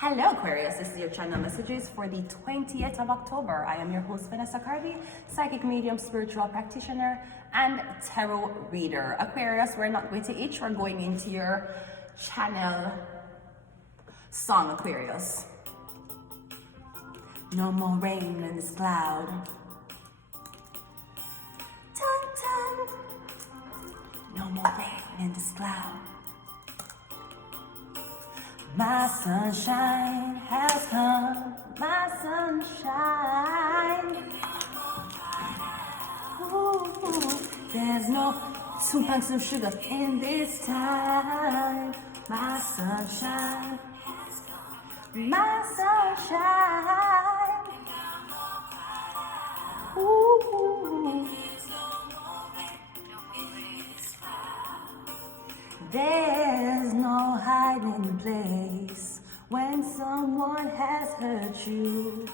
Hello Aquarius, this is your channel messages for the 20th of October. I am your host Vanessa Carby, psychic medium, spiritual practitioner, and tarot reader. Aquarius, we're not going to itch, we're going into your channel song, Aquarius. No more rain in this cloud. Dun, dun. No more rain in this cloud. My sunshine has come, my sunshine. Ooh, there's no 2 pints of sugar in this time. My sunshine, my sunshine. Ooh, there's no hiding place when someone has hurt you.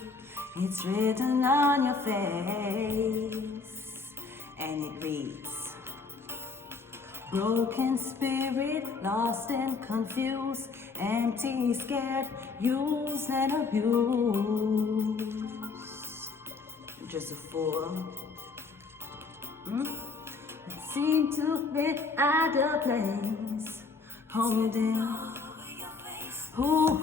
It's written on your face, and it reads: broken spirit, lost and confused, empty, scared, used and abused. Just a fool. Seem to fit out of place. Hold me down. Ooh,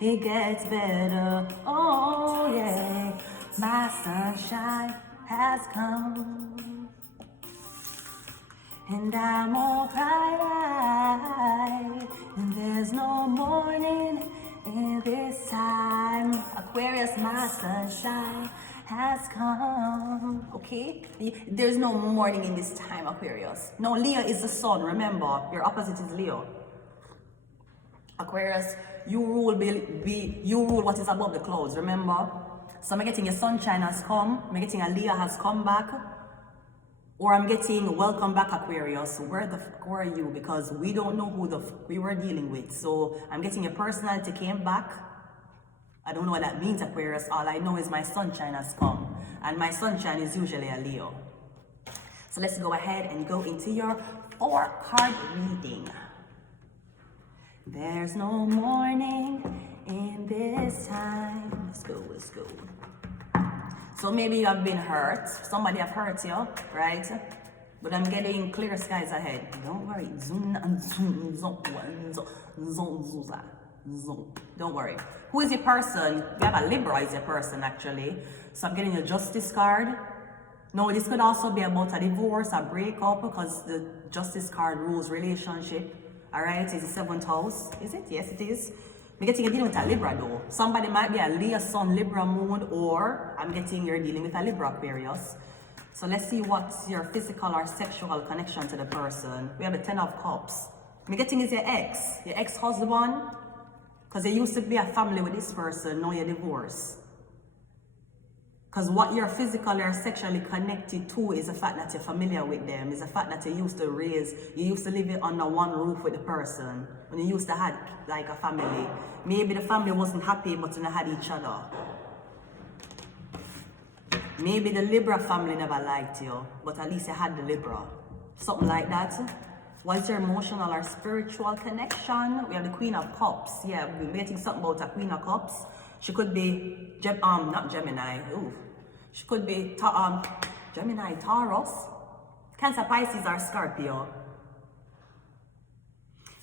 it gets better. Oh yeah, my sunshine has come, and I'm alright. And there's no morning in this time. Aquarius, my sunshine has come. Okay, there's no morning in this time, Aquarius. No, Leo is the sun. Remember, your opposite is Leo. Aquarius, you rule you rule what is above the clouds. Remember, so I'm getting a sunshine has come. I'm getting a Leo has come back, or I'm getting welcome back, Aquarius. Where the fuck were you? Because we don't know who the fuck we were dealing with. So I'm getting your personality came back. I don't know what that means, Aquarius. All I know is my sunshine has come. And my sunshine is usually a Leo. So let's go ahead and go into your 4-card reading. There's no morning in this time. Let's go. So maybe you have been hurt. Somebody have hurt you, right? But I'm getting clear skies ahead. Don't worry. Don't worry. Who is your person? We have a Libra is your person actually. So I'm getting a Justice card. No, this could also be about a divorce, a breakup, because the Justice card rules relationship. Alright, it's the 7th house. Is it? Yes, it is. I'm getting a dealing with a Libra though. Somebody might be a Leo Sun, Libra Moon, or I'm getting you're dealing with a Libra Aquarius. So let's see what's your physical or sexual connection to the person. We have the 10 of Cups. I'm getting is your ex-husband. Because you used to be a family with this person, now you're divorced. Because what you're physically or sexually connected to is the fact that you're familiar with them, is the fact that you used to live under one roof with the person, when you used to have like a family. Maybe the family wasn't happy, but you had each other. Maybe the Libra family never liked you, but at least you had the Libra. Something like that. What's your emotional or spiritual connection? We have the Queen of Cups. Yeah, we're getting something about a Queen of Cups. She could be, not Gemini. Ooh. She could be Gemini, Taurus, Cancer, Pisces, or Scorpio.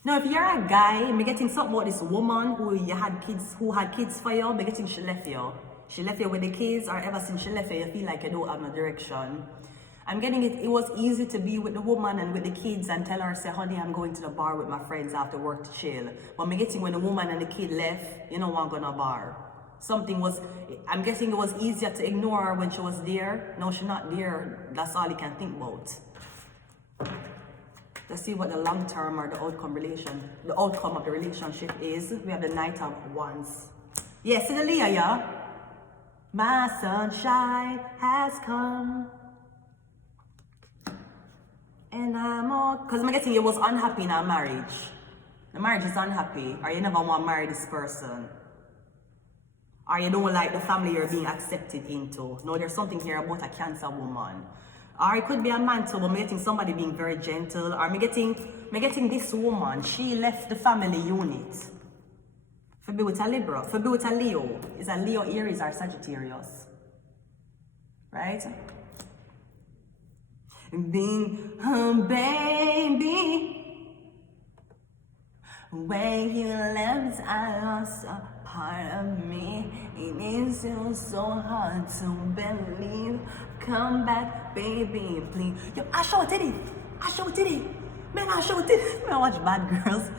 Now, if you're a guy, I'm getting something about this woman who had kids for you. I'm getting she left you. She left you with the kids, or ever since she left you, you feel like you don't have no direction. I'm getting it was easy to be with the woman and with the kids and tell her, say, honey, I'm going to the bar with my friends after work to chill. But I'm getting when the woman and the kid left, you know, I'm going to bar. I'm guessing it was easier to ignore her when she was there. No, she's not there. That's all you can think about. Let's see what the long term or the outcome of the relationship is. We have the Knight of Wands. Yes, it's the Leo, yeah? My sunshine has come. And I'm all, because I'm getting you was unhappy in a marriage. The marriage is unhappy, or you never want to marry this person. Or you don't like the family you're being accepted into. No, there's something here about a Cancer woman. Or it could be a man too, but I'm getting somebody being very gentle. Or I'm getting this woman, she left the family unit. For be with a Libra, for be with a Leo. Is a Leo, Aries, or Sagittarius. Right? Being baby. When you left, I lost a part of me. It is so hard to believe. Come back, baby, please. Yo, I show titty. Man, I show titty. Man, I watch Bad Girls.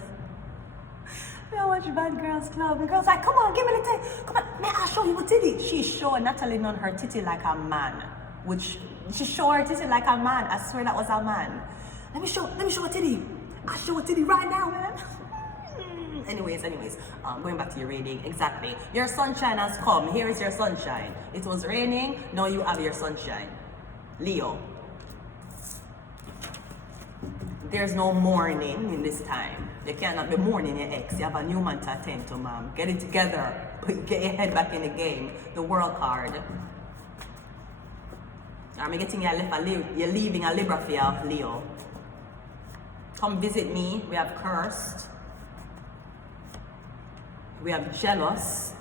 Man, I watch Bad Girls Club. The girls like, come on, give me the titty. Come on, man, I'll show you a titty. She showed Natalie Nunn her titty like a man. Which, she showed her titty like a man. I swear that was a man. Let me show a titty. I show a titty right now, man. Anyways, going back to your reading. Exactly. Your sunshine has come. Here is your sunshine. It was raining. Now you have your sunshine. Leo. There's no mourning in this time. You cannot be mourning your ex. You have a new man to attend to, ma'am. Get it together. Get your head back in the game. The World card. I'm getting you're leaving a Libra for you, Leo. Come visit me. We have cursed. We have jealous.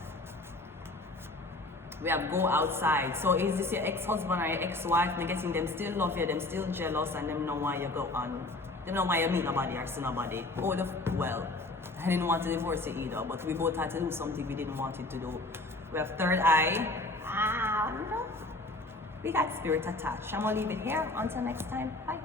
We have go outside. So is this your ex-husband or your ex-wife? I'm guessing them still love you, them still jealous, and them know why you go on. Them know why you meet nobody or see nobody. Well, I didn't want to divorce you either, but we both had to do something we didn't want it to do. We have third eye. No. We got spirit attached. I'm gonna leave it here. Until next time. Bye.